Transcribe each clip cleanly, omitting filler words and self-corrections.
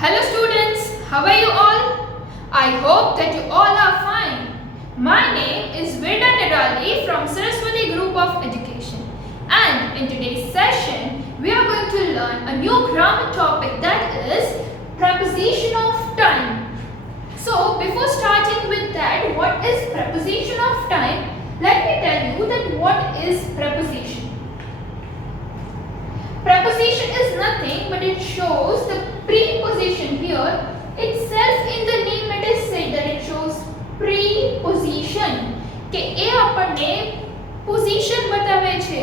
Hello students, how are you all? I hope that you all are fine. My name is Vida Nirali from Saraswati Group of Education, and in today's session we are going to learn a new grammar topic, that is preposition of time. So before starting with that, what is preposition of time? Let me tell you that what is preposition. Preposition is nothing but it shows the preposition. Here itself in the name it is said that it shows preposition કે એ આપણને position બતાવે છે,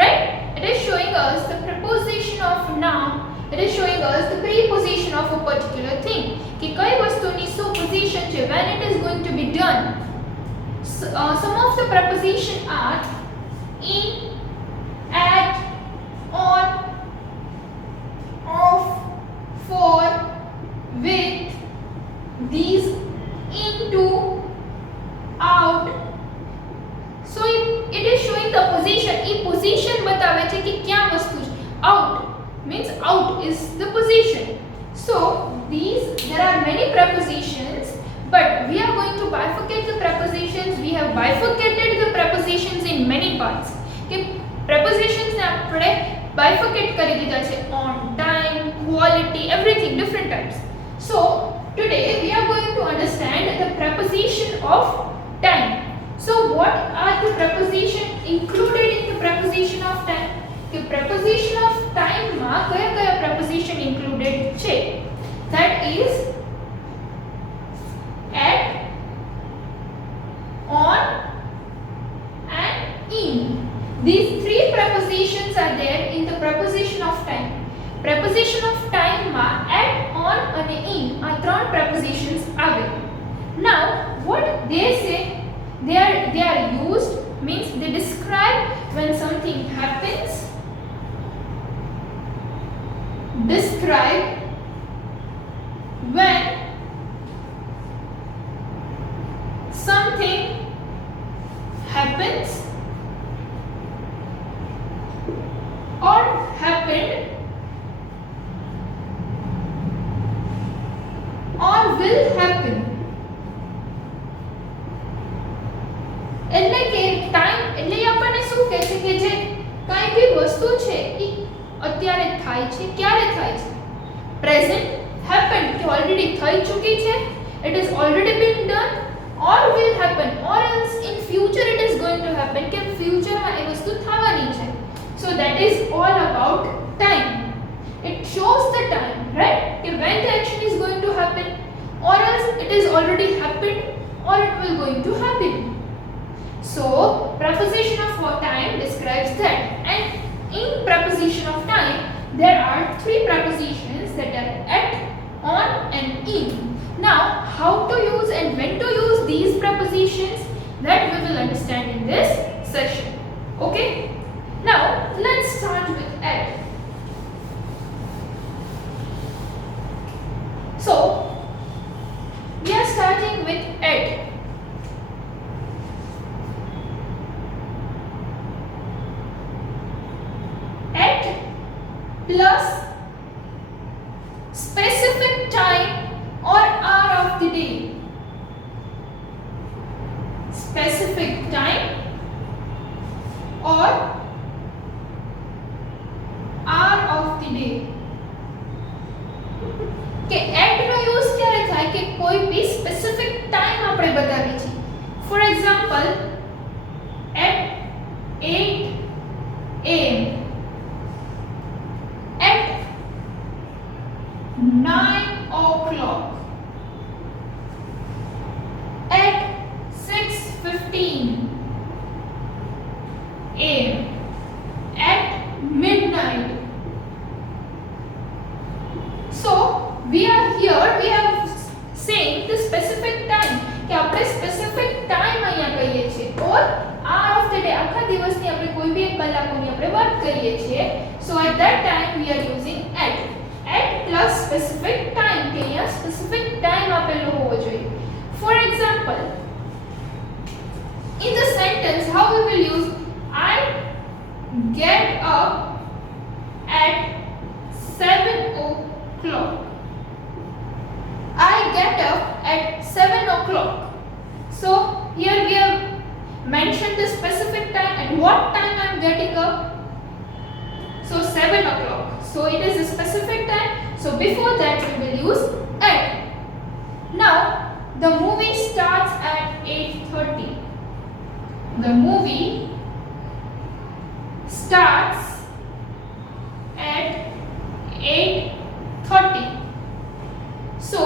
right? It is showing us the preposition of noun. It is showing us the preposition of a particular thing કે કઈ વસ્તુની શું position છે, when it is going to be done. Some of the preposition are in, at, on, of, for, with, these, into, out. So it is showing the position. A position બતાવે છે કે ક્યાં વસ્તુ છે. Out means out is the position. So there are many prepositions, but we are going to bifurcate the prepositions. We have bifurcated the prepositions in many parts. કે prepositions ને આપણે bifurcate કરી દીધા છે on, time, quality, everything, different types. So today we are going to understand the preposition of time. So what are the preposition included in the preposition of time? The preposition of time માં કયા preposition included છે? That is at, on and in. These three prepositions are there in the preposition of time. Preposition of time માં at, on અને in આ ત્રણ prepositions આવે. Now what they say, they are used, means they describe when something happens, describe when something happens or happened or will happen. એટલે કે time એટલે આપણને શું કહે છે કે જે કાંઈ બી વસ્તુ છે એ અત્યારે થાય છે, ક્યારે થાય છે? પ્રેઝન્ટ, happened કે ઓલરેડી થઈ ચૂકી છે, it is already been done, or will happen, or else in future it is going to happen કે future માં એ વસ્તુ થવાની છે. So that is all about time. It shows the time, right? When the action is going to happen, or else it is already happened, or it will going to happen. So preposition of time describes that. And in preposition of time there are three prepositions, that are at, on and in. Now how to use and when to use these prepositions, that we will understand in this session. Okay? Now let's start with at. So we are starting with at. At plus specific time or hour of the day. Specific time or hour of the day. કે at no use ક્યારે થાય કે કોઈ બી specific time આપણે બતાવી છે. For example at 8 am, at 9 o'clock, at 6:15 am, at midnight. So we are here, we have saying the specific time કે આપણે specific time અહીંયા કહીએ છીએ, or hour of the day, આખા દિવસની આપણે કોઈ બી એક કલાકોની આપણે વાત કરીએ છીએ. So at that time we are using at. At plus specific time કે અહીંયા specific time આપેલો હોવો જોઈએ. For example, in the sentence how we will use I get up at 7 o'clock. at 7 o'clock. So here we have mentioned the specific time, at what time I am getting up. So 7 o'clock. So it is a specific time. So before that we will use at. Now the movie starts at 8:30. The movie starts at 8:30. So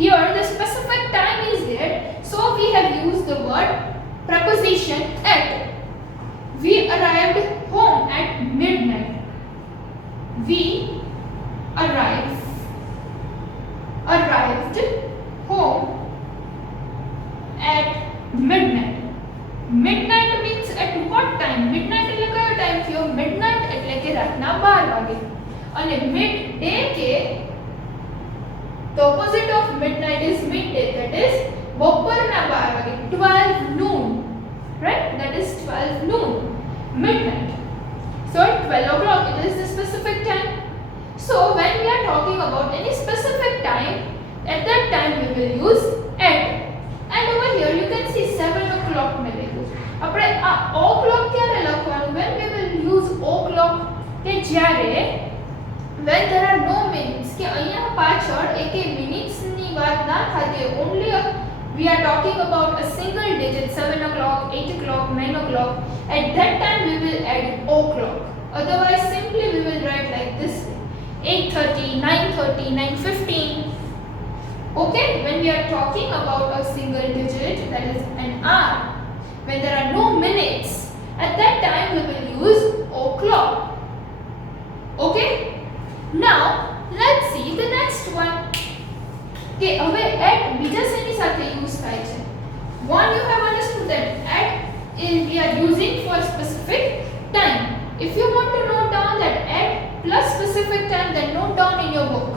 here the specific time is there. So we have used the word preposition at. We arrived home at midnight. We arrived home at midnight. Midnight means at what time? Midnight એટલે કયો time થયો? Midnight એટલે કે રાતના 12 વાગે. અને midday કે the opposite of midnight is midday, that is બપોરના 12 વાગે, 12 noon, right? That is 12 noon, midnight. So at 12 o'clock it is the specific time. So when we are talking about any specific time, at that time we will use at. And over here you can see 7 o'clock મેળવ્યું. આપણે આ o'clock ક્યારે લખવાનું? When we will use o'clock કે જ્યારે when there are no minutes, કે અહીંયા પાછળ એકે મિનિટ્સ ની વાત ના થતી, only we are talking about a single digit, 7 o'clock, 8 o'clock, 9 o'clock. At that time we will add o'clock. Otherwise simply we will write like this: 8:30, 9:30, 9:15. Okay, when we are talking about a single digit, that is an hour, when there are no minutes, at that time we will use o'clock. Okay, now let's see the next one. Okay, હવે at બીજા શેની સાથે use થાય છે? One, you have understood that at is we are using for specific time. If you want to note down that at plus specific time, then note down in your book.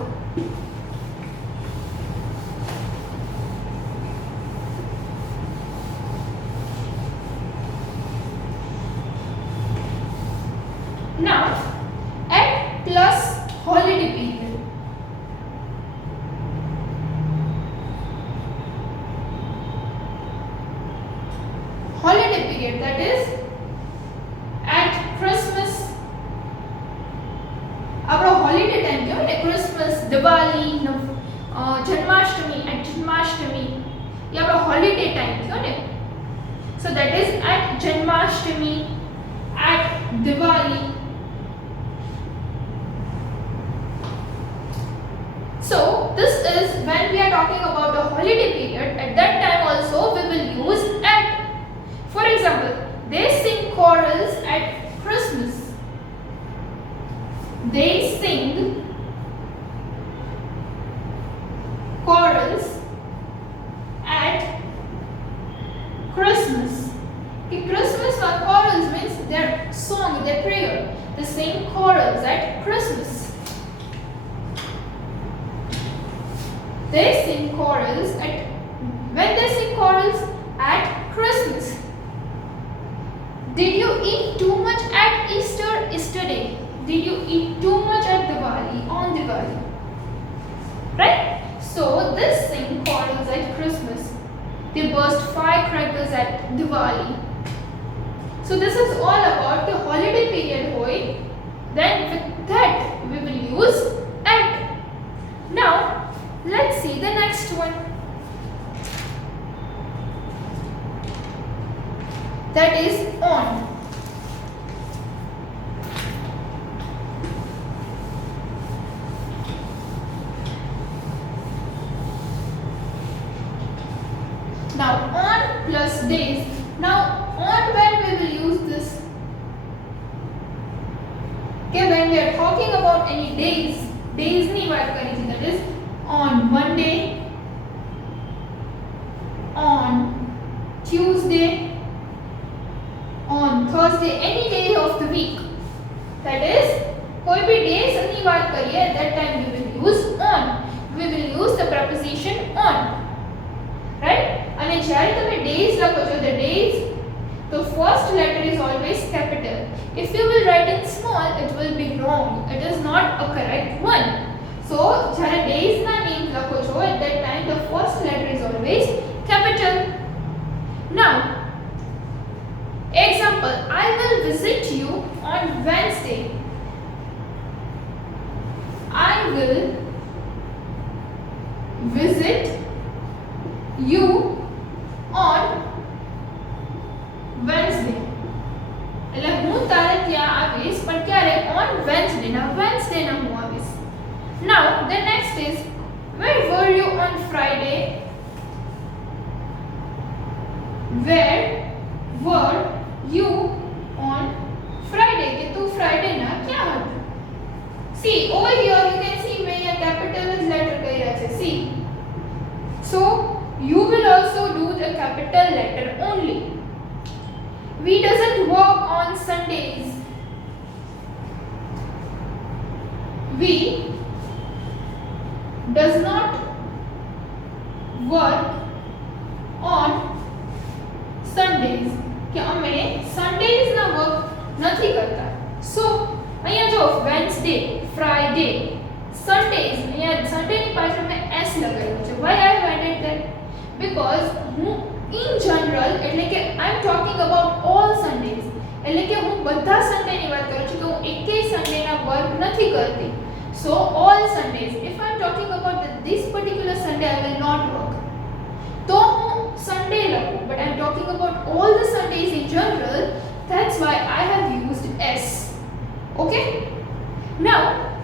Now, at plus holiday period. Holiday period, that is at Christmas. આપણો holiday time કહેવાય ને, Christmas, Diwali, Janmashtami, at Janmashtami એ આપણો holiday time કહેવાય ને. So that is at Janmashtami, at Diwali. So this is when we are talking about the holiday period. At that time also we will use at. For example, they sing chorals at Christmas. They sing chorals at Christmas. Okay, Christmas chorals means their song, their prayer. They sing chorals at Christmas. They sing chorals at, when they sing chorals at Christmas. Did you eat too much at Easter yesterday? Did you eat too much at Diwali, on Diwali? Right? So this sing chorals at Christmas. They burst firecrackers at Diwali. So this is all about the holiday period hoy. Then with that we will use at. Now let's see the next one. That is on. Now on plus days. Now on, when we will use this? Okay, when we are talking about any days, days ની વાત કરી છે, that is on Monday, on Tuesday, on Thursday, any day of the week. That is, कोई भी days ની વાત કરીએ, at that time we will use on. We will use the preposition on. Right? અને જ્યારે તમે days લખો છો, the days, the first letter is always capital. If you will write in small, it will be wrong. It is not a correct one. So જ્યારે days ના name લખો છો, at that time the first visit you on Wednesday. એટલે હું તારે ત્યાં આવીશ પણ ક્યારે? on Wednesday. ના Wednesday ના હું આવીશ. Now the next is where were you on Friday? Where were you on Friday? કે તું Friday ના ક્યાં હતો? See over here you can see મેં અહીંયા capital letter કર્યા છે. See, so you will also do the capital letter only. We doesn't work on Sundays. We does not work on Sundays. કે અમે Sundays ના work નથી કરતા. So અહીંયા જો Wednesday, Friday, Sundays, અહીંયા Sunday ની પાછળ મેં s લગાવ્યું છે. Why I have added that? Because હું in general એટલે કે I am talking about all Sundays. એટલે કે હું બધા સન્ડે ની વાત કરું છું કે હું એકેય સન્ડે ના વર્ક નથી કરતી. So all Sundays. If I am talking about this particular Sunday I will not work. તો હું Sunday લખું. But I am talking about all the Sundays in general. That's why I have used s. Okay? Now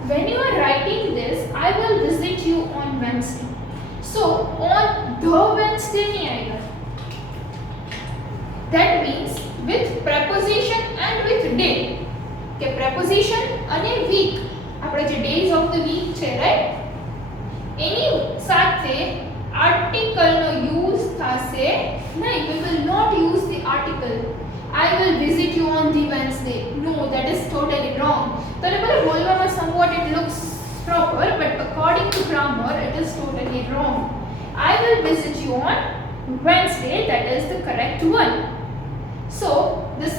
when you are writing this, I will visit you on Wednesday. So on the Wednesday ni aayega. That means with preposition and with day. કે preposition અને week, આપણે જે days of the week છે, right? એની સાથે article નો use થશે નહીં. We will not use the article. I will visit you on the Wednesday. No, that is totally wrong. તને ભલે બોલવામાં somewhat it looks proper, but according to grammar it is totally wrong. I will visit you on Wednesday. That is the correct one. So the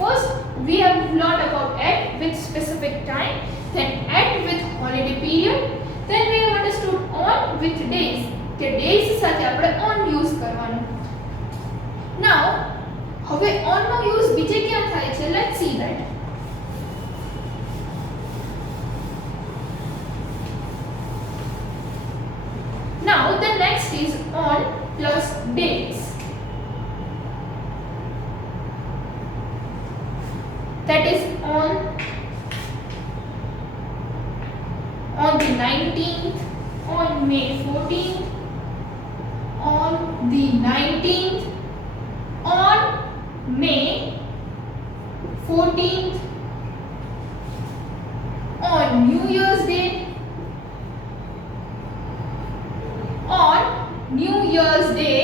first we have learned about at with specific time, then at with holiday period, then we have understood on with days. કે days સાથે આપણે on use કરવાનું. Now હવે on no use બીજે ક્યાં થાય છે? Let's see that. Now the next is on plus dates. That is on the 19th, on May 14th, on the 19th, on May 14th, on New Year's Day, on New Year's Day.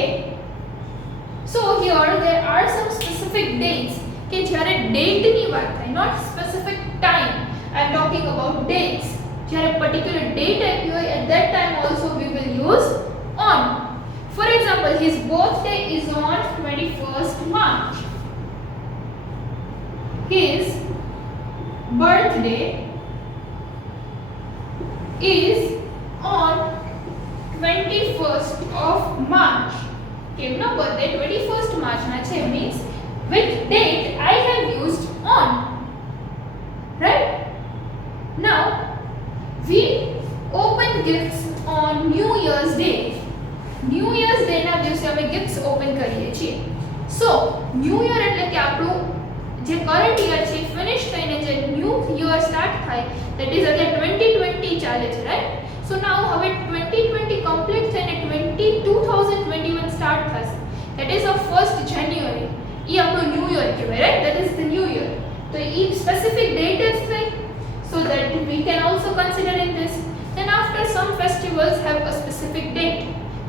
So here there are some specific dates કે જ્યારે date ની વાત થાય, not specific time. I am talking about dates. જ્યારે particular date આપ્યું હોય, at that time also we will use on. For example, his birthday is on 21st March. His birthday is on 21st of March. કેમનો birthday 21st March ના છે, means with date I have used on. Right? Now we open gifts on New Year's Day. New Year's Day ના દિવસે અમે gifts open કરીએ છીએ. So New Year એટલે કે આપણું જે current year છે finish થઈને જે new year start થાય, that is again 2020 ચાલે છે, right? So now હવે 2020 complete થઈને 2021 start થશે. That is of 1st January. એ આપણું new year કહેવાય, right? That is the new year. તો એ specific date જ થઈ, so that we can also consider in this. Then after some festivals have a specific date.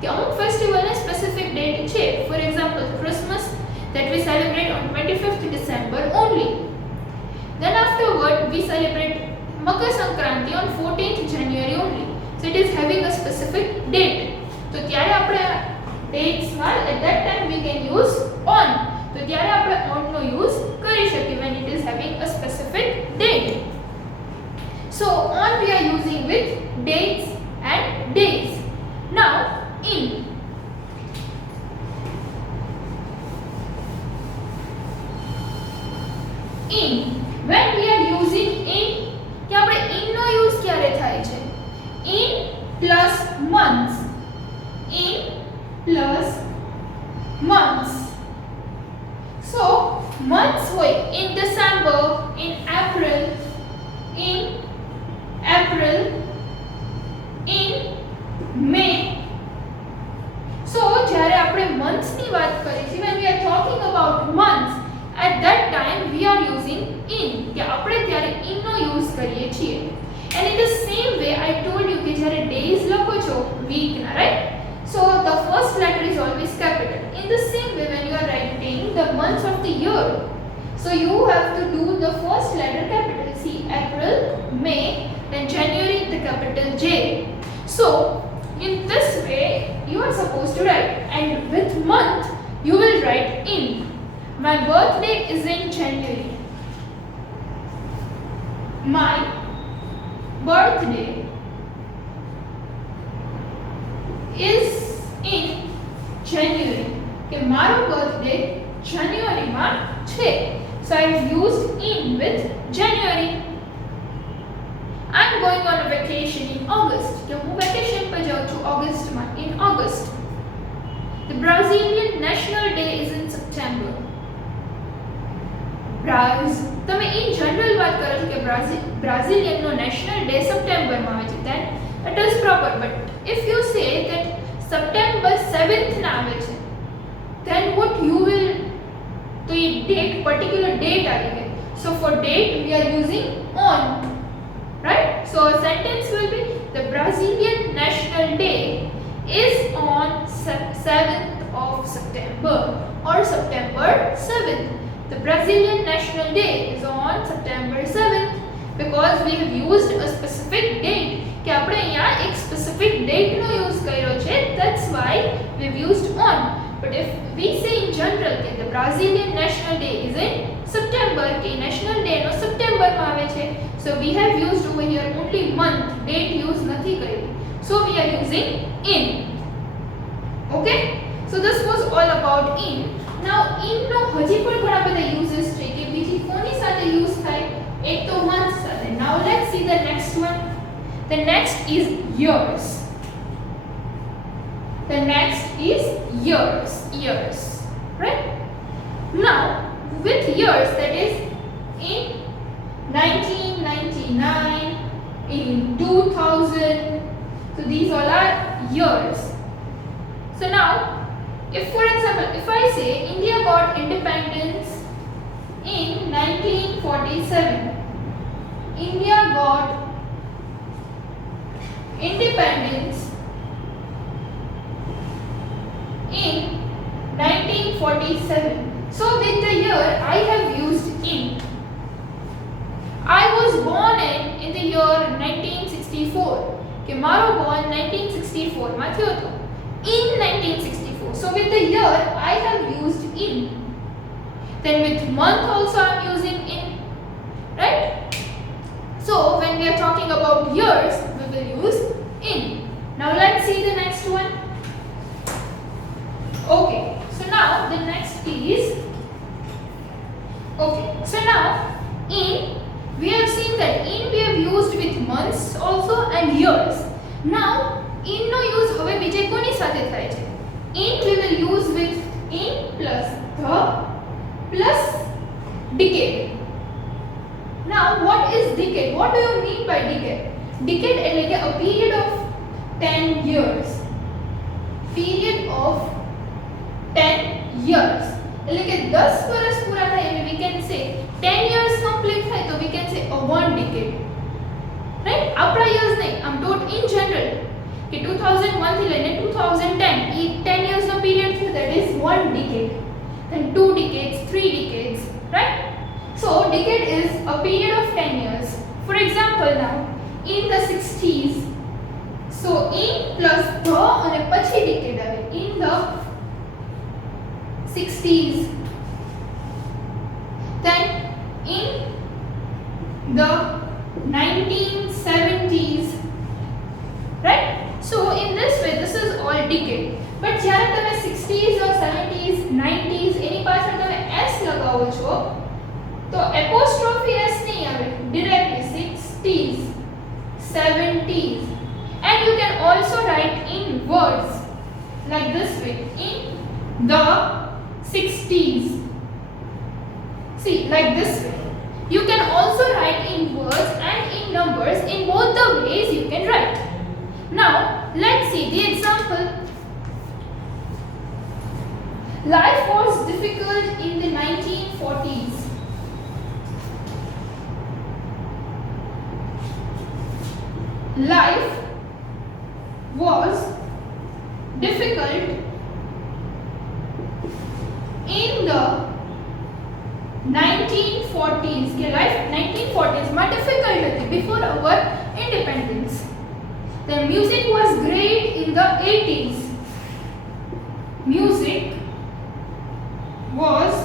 કે અમુક festival ને specific date છે. For example, Christmas that we celebrate on 25th December only. Then afterward we celebrate Makar Sankranti on 14th January only. So it is having a specific date. તો ત્યારે આપણે dates માં at that time we can use on. તો ત્યારે આપણે on no use કરી શકીએ when it is having a specific date. So on we are using with dates and days. Now in. In. When we are using in, કે આપણે in no use ક્યારે થાય છે? In plus months. in plus months. So months હોય in December, in April, in May. So જ્યારે આપણે months ની વાત કરીએ છીએ, when we are talking about months, at that time we are using in, કે આપણે ત્યારે in નો યુઝ કરીએ છીએ. And in the same way I told you કે જ્યારે days લખો છો week ના, right? So the first letter is always capital. In the same way when you are writing the months of the year, so you have to do the first letter capital. See, April, May, then January, the capital J. So in this way you are supposed to write, and with month you will write in. My birthday is in January. My birthday is in January. કે મારો birthday જાન્યુઆરીમાં છે. So I have used in with January. I'm going on a vacation in August. કે હું vacation પર જાઉં છું ઓગસ્ટમાં, in August. The Brazilian National Day is in September. તમે in general વાત કરો છો કે બ્રાઝિલિયનનો નેશનલ ડે સપ્ટેમ્બરમાં આવે છે, then it is proper. But if you say that September 7th ના આવે છે, then what you will, તો એ date, particular date આવી ગઈ. So for date we are using on, right? So a sentence will be the Brazilian National Day is on 7th of September or September 7th. The Brazilian National Day is on September 7th because we have used a specific date. કે આપણે અહીંયા એક specific date નો use કર્યો છે, that's why we've used on. But if we say in general that the Brazilian National Day is in September, કે national day નો September માં આવે છે, so we have used over here only month, date use નથી કરી. So we are using in. Okay? So this was all about in. Now in નો હજી પણ ઘણા બધા uses છે કે બીજી કોની સાથે use થાય, એક તો month સાથે. Now let's see the next one. The next is years. The next is years. Years, right? Now with years, that is in 1999, in 2000, so these all are years. So now if for example if I say India got independence in 1947, India got independence in 1947. So with the year I have used in. I was born in the year 1964. કે મારો born 1964 માં થયો હતો, in 1964. So with the year I have used in. Then with month also I am using in, right? So when we are talking about years we will use in. Now let's see the next one. Okay, so now the next is, okay, so now in, we have seen that in we have used with months also and years. Now in no use હવે બીજે કોની સાથે થાય છે? In we will use with in plus the plus decade. Now what is decade? What do you mean by decade? Decade એટલે કે a period of 10 years. Period of 10 years. એટલે કે 10 વર્ષ પૂરા થાય એટલે we can say 10 years complete થાય તો we can say a one decade. Right? આપણા years નહીં, I'm taught in general કે 2001 થી લઈને 2010 એ 10 years નો period થયો, that is one decade. Then 2 decades, 3 decades, right? So decade is a period of 10 years. For example now in the 60s, so in plus the અને પછી decade આવે, in the 60s, then in the 1970s, right? So in this way this is all decade. But જ્યારે તમે 60s or 70s 90s એની પાછળ તમે s લગાવો છો તો apostrophe s નહીં આવે, directly 60s 70s. And you can also write in words like this way, in the 60s. See, like this way. You can also write in words and in numbers. In both the ways you can write. Now let's see the example. Life was difficult in the 1940s. Life was difficult in the 1940s. કે life 1940s માં difficult હતી before our independence. The music was great in the 80s. Music was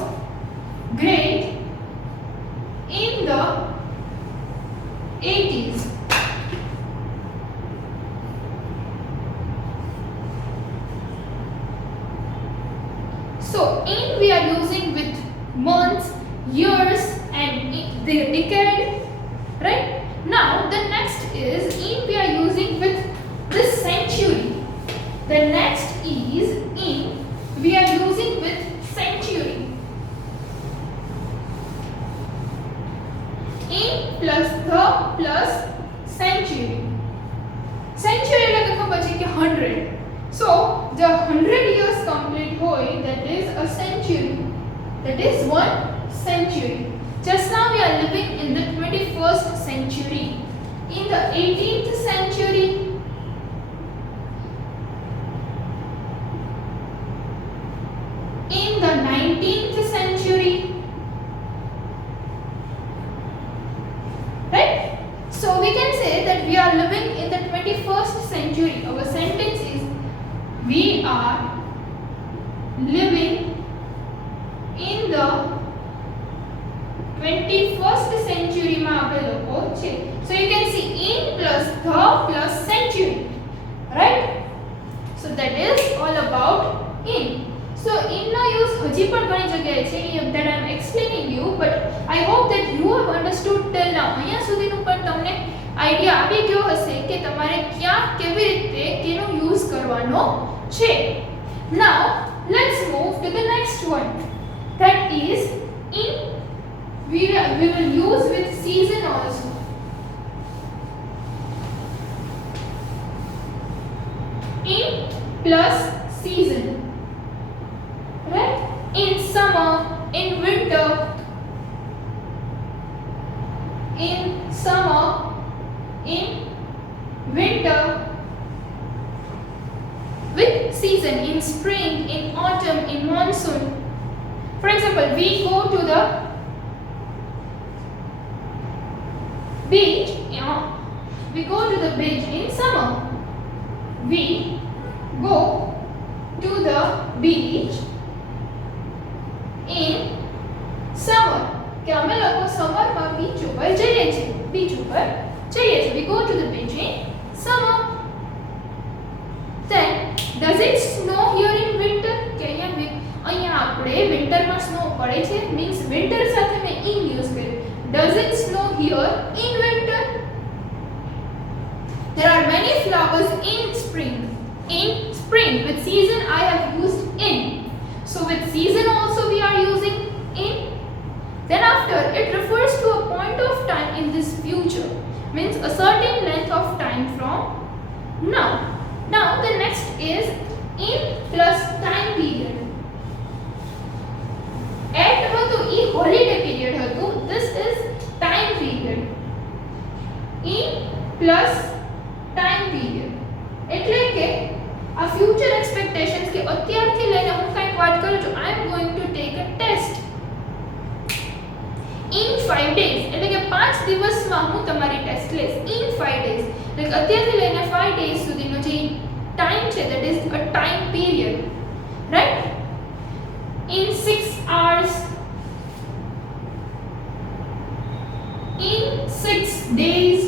great in the 80s. So in we are using with months, years and the decade, right? Now the next is in we are using with this century. The next is in we are using with century. In plus the plus century. Century એટલે ખબર છે કે 100. So the 100 years complete hoy, that is a century. That is one century. Just now we are living in the 21st century. In the 18th century, in the 19th century, right? So we can say that we are living in the 21st century. Our sentence is we are living in the 21st century માં આપણે લોકો છે. So you can see in plus the plus century, right? So that is all about in. So in ના use હજી પણ ઘણી જગ્યાએ છે that I am explaining you, but I hope that you have understood till now. અહીંયા સુધીનું પણ તમને આઈડિયા આવી ગયો હશે કે તમારે ક્યાં કેવી રીતે કેનો યુઝ કરવાનો છે. Now let's move to the next one. That is in we will use with season also. In plus season, right? In summer, in winter, in summer, in winter, with season, in spring, in autumn, in monsoon. For example, we go to the beach, we go to the beach in summer. We go to the beach in summer. કે અમે લોકો સમરમાં beach ઉપર જઈએ છીએ. Beach ઉપર જઈએ છીએ. We go to the beach in summer. Then does it snow here in winter? કે અહીંયા આપણે વિન્ટરમાં સ્નો પડે છે, મીન્સ વિન્ટર સાથે મેં in યુઝ કર્યું. Does it snow here in winter? There are many flowers in spring. In spring, with season I have used in. So with season also we are using in. Then after, it refers to a point of time in this future, means a certain length of time from now. Now the next is in plus time period. At હતું એ holiday period હતું. This is time period. In plus time period એટલે કે આ future expectations કે અત્યારથી લઈને હું કંઈક વાત કરું છું. I am going to take a test in 5 days એટલે કે 5 દિવસમાં હું તમારી ટેસ્ટ લઈશ. In 5 days એટલે કે અત્યારથી લઈને 5 days સુધીનો જે ટાઈમ છે, that is a time period, right? In 6 hours, in 6 days,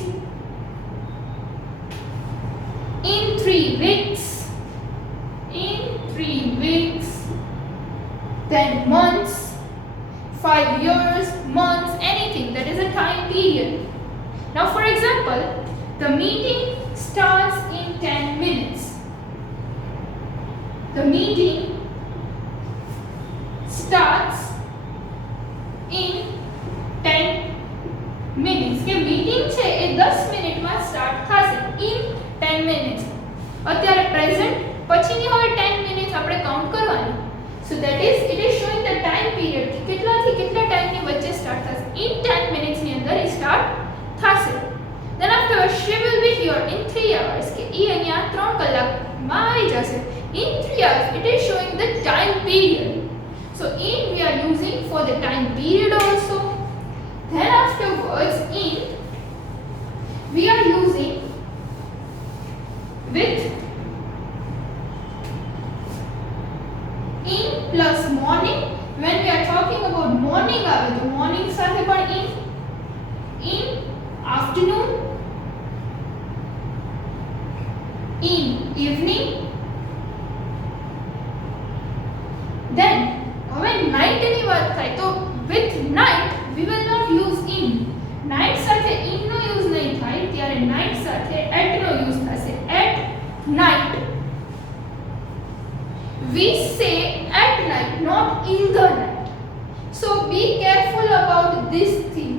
in 3 weeks, in 3 weeks, then months, 5 years, months, anything that is a time period. Now for example, the meeting starts in 10 minutes. the meeting starts in 10 minutes. કે meeting છે એ 10 મિનિટમાં start થશે in 10 minutes. અત્યારે present પછીની હવે 10 minutes આપણે count કરવાની. So that is it is showing the time period કે કેટલાથી કેટલા ટાઈમની વચ્ચે સ્ટાર્ટ થશે. in 10 minutes ની અંદર એ સ્ટાર્ટ થશે. then after she will be here in 3 hours કે ઈ અહીંયા 3 કલાકમાં આવી જશે. in 3 hours it is showing the time period. So in we are using for the time period also. Then afterwards in we are using with in plus morning. When we are talking about morning આવે તો morning સાથે પણ in afternoon, in evening. Then હવે night ની વાત થાય તો with night we will not use in. night સાથે in નો યુઝ નહીં થાય, ત્યારે night સાથે at નો યુઝ થશે. at night. We say at night, not in the night. So be careful about this thing.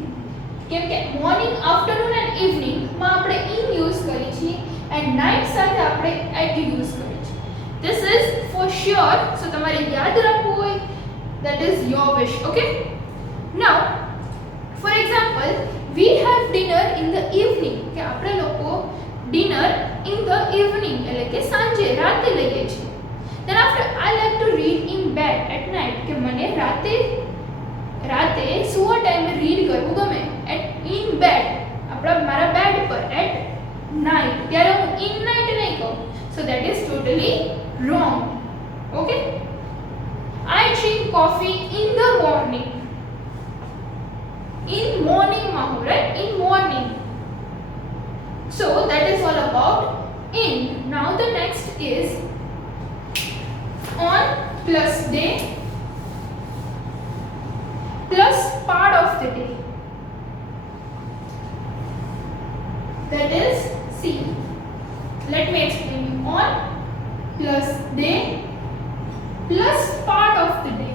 કેમ કે morning, afternoon and evening માં આપણે in use કરી છે and night સાથે આપણે at use કરી છે. This is for sure. So તમારે યાદ રાખવું હોય, that is your wish. Okay. Now for example we have dinner in the evening. કે આપણે લોકો dinner in the evening એટલે કે સાંજે રાતે લઈએ છીએ. Then after I like to read in bed at night. કે મને રાતે સુવા ટાઈમે રીડ કરવું ગમે. at in bed આપણા મારા બેડ પર at night. ત્યારે હું in night નહીં કહું. So that is totally wrong. Okay. I drink coffee in the morning. In morning માં હું, right? in morning. So that is all about in. Now the next is on plus day plus part of the day. That is, see, let me explain you. On plus day plus part of the day.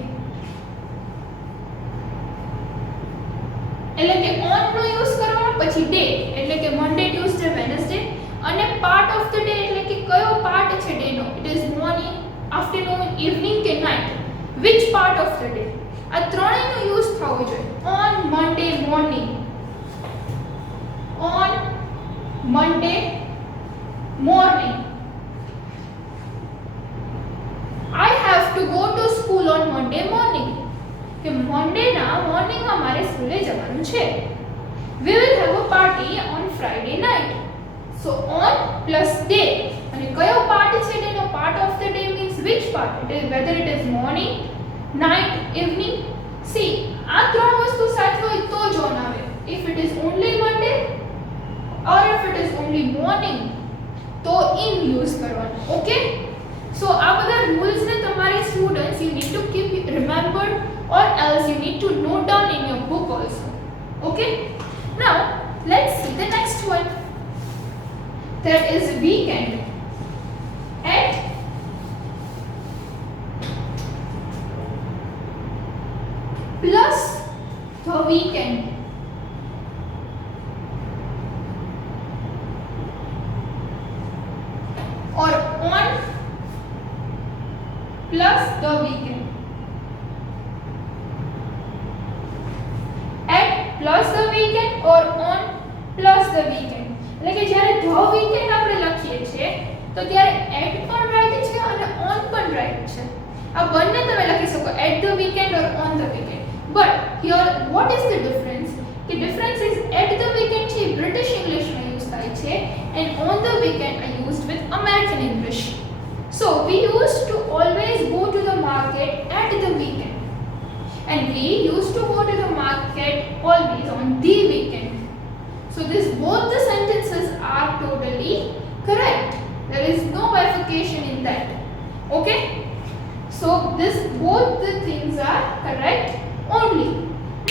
એટલે કે on no use કરવાનો, પછી day એટલે કે Monday, Tuesday, Wednesday, અને part of the day એટલે કે કયો પાર્ટ છે ડે નો. It is morning, afternoon, evening કે night. Which part of the day? આ ત્રણેયનો યુઝ થવો જોઈએ. On Monday morning. On Monday morning. I have to go to school on Monday morning. કે Monday ના morning માં મારે સ્કૂલે જવાનું છે. We will have a party on Friday night. So on plus day. અને કયો પાર્ટ છે તેનો? part of the day means which part? It is whether it is morning, night, evening. See, આ ત્રણ વસ્તુ સાથે હોય તો જ on આવે. If it is only Monday or if it is only morning તો in use કરવાનું. Okay. So આ બધા rules ને તમારે students you need to keep remembered or else you need to note down in your book also. Okay. Now let's see the next one. That is weekend. At plus the weekend. Or on plus the weekend. At plus the weekend or on plus the weekend. એટલે કે જ્યારે the weekend આપણે લખીએ છીએ તો ત્યારે at પણ right છે અને on પણ રાઈટ છે. આ બંને તમે લખી શકો at the weekend or on the weekend. But here what is the difference? The difference is at the weekend છે British English માં યુઝ થાય છે and on the weekend are used with American English. So we used to always go to the market at the weekend and we used to go to the market always on the weekend. So this both the sentences are totally correct. There is no bifurcation in that. Okay. So this both the things are correct only.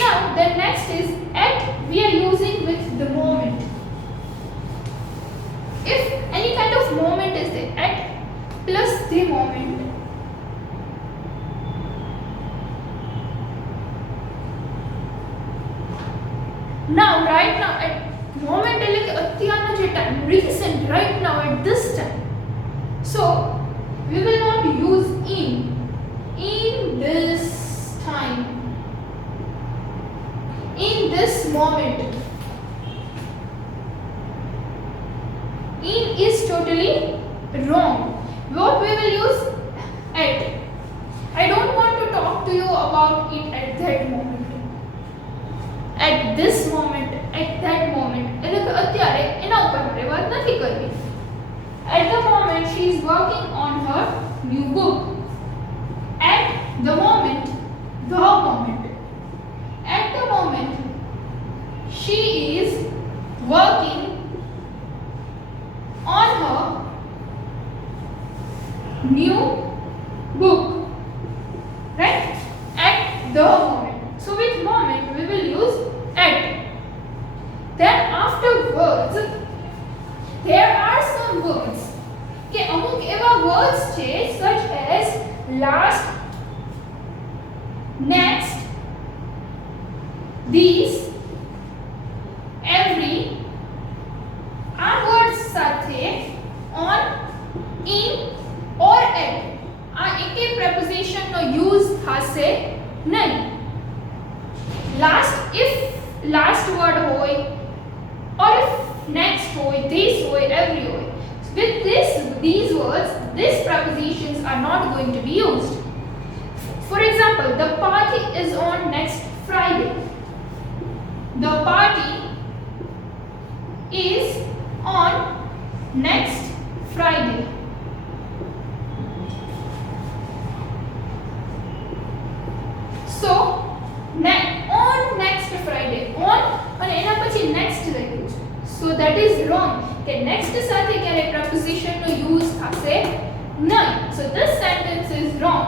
Now the next is at we are using with the moment. If any kind of moment is there, at plus the moment now right now at moment એટલે કે અત્યારનો જે time recent right now at this time, so we will not use in this time, in this moment. In is totally wrong. What we will use? At. I don't want to talk to you about it at that moment, at this moment, at that moment. એટલે કે અત્યારે એના ઉપર મારે વાત નથી કરવી. At the moment she is working on her new book. At the moment, at the moment she is working on her new book, right? At the moment. So with moment we will use at. Then afterwards there are some words કે અમુક એવા words છે such as last, next, these, every. આ words સાથે on, in or at આ એકે preposition નો use થશે નહીં. Last if last word હોય or if next હોય, this હોય, every હોય, with these words these prepositions are not going to be used. For example, the party is on next Friday. The party is on next Friday. So on next Friday, on અને એના પછી next લખ્યું છે, so that is wrong કે next સાથે ક્યારે preposition નો use થશે નહીં. So this sentence is wrong.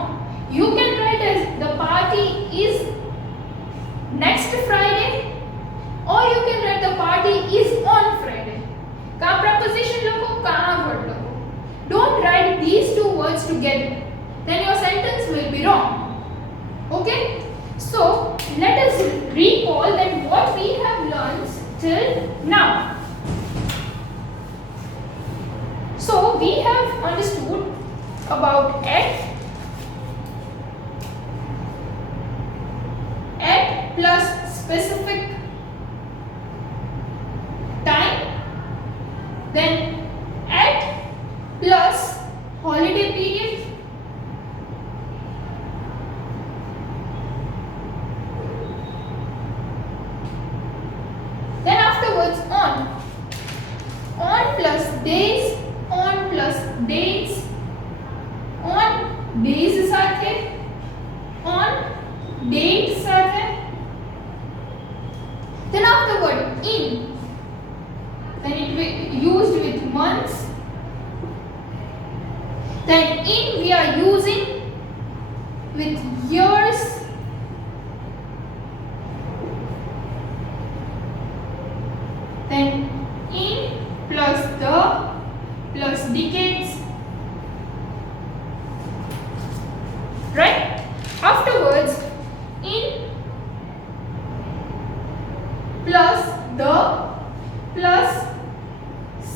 You can write as the party is next Friday or you can write the party is on Friday. का preposition લખો का word લખો. Don't write these two words together, then your sentence will be wrong. Okay, so let us recall that what we have learned till now. So we have understood about at plus specific time, then at plus holiday period, then afterwards on plus days, on plus dates, on days સાથે, on dates સાથે. Then afterward in, then it will used with months. Then in we are using with years. Then in plus the plus decades, right? Afterwards in plus the plus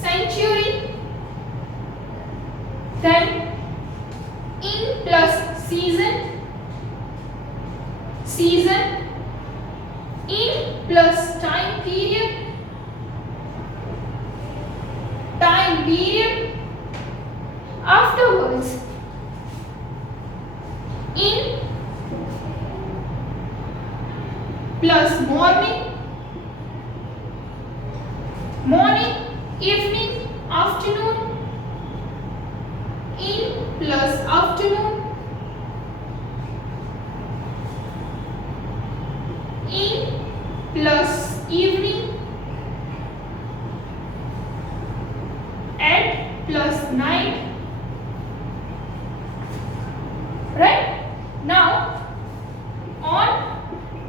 century, then in plus season, in plus time period, afterwards in plus morning, evening, afternoon, in plus afternoon, in plus evening, at plus night. Right? Now on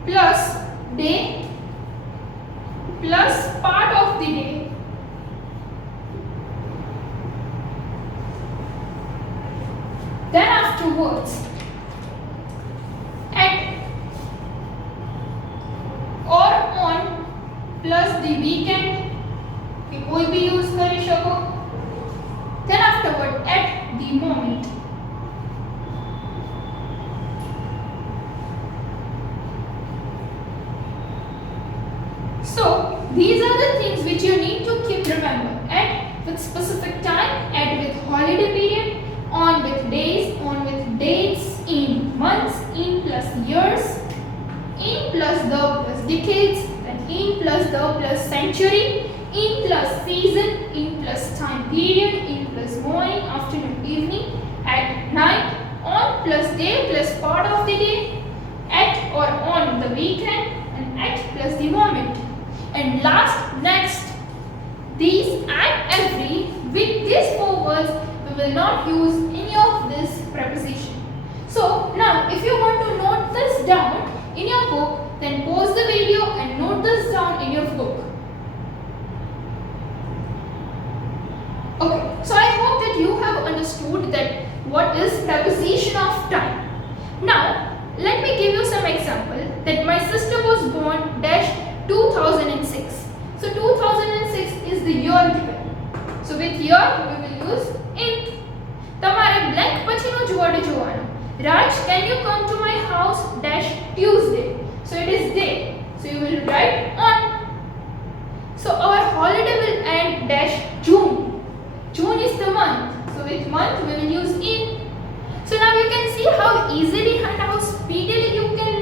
plus day plus part of the day, then afterwards at or on the weekend કે કોઈ भी use કરી શકો. Then afterward at the moment. So these are the things which you need to keep remember. At with specific time, at with holiday period, on with days, on with dates, in months, in plus years, in plus the plus decades, then in plus the plus century, in plus season, in plus time period, in plus morning, afternoon, evening, at night, on plus day plus part of the day, at or on the weekend, and at plus the moment. And last, next, these and every, with these four words we will not use any of this preposition. So now if you want to note this down in your book, then pause the video and note this down in your book. Okay, so I hope that you have understood that what is preposition of time. Now let me give you some example that my sister was born dash 2006. So 2006 is the year given. So with year we will use in. તમારે blank પછીનો જ word જોવાનો. Raj, can you come to my house dash Tuesday? So it is day. So you will write on. So our holiday will end dash June. June is the month. So with month we will use in. So now you can see how easily and how speedily you can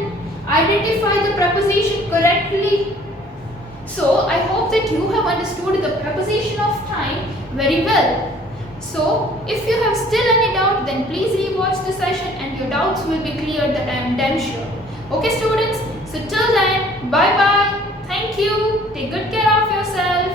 identify the preposition correctly. So I hope that you have understood the preposition of time very well. So if you have still any doubt, then please rewatch the session and your doubts will be cleared, that I am damn sure. Okay students, so till then, bye bye. Thank you. Take good care of yourself.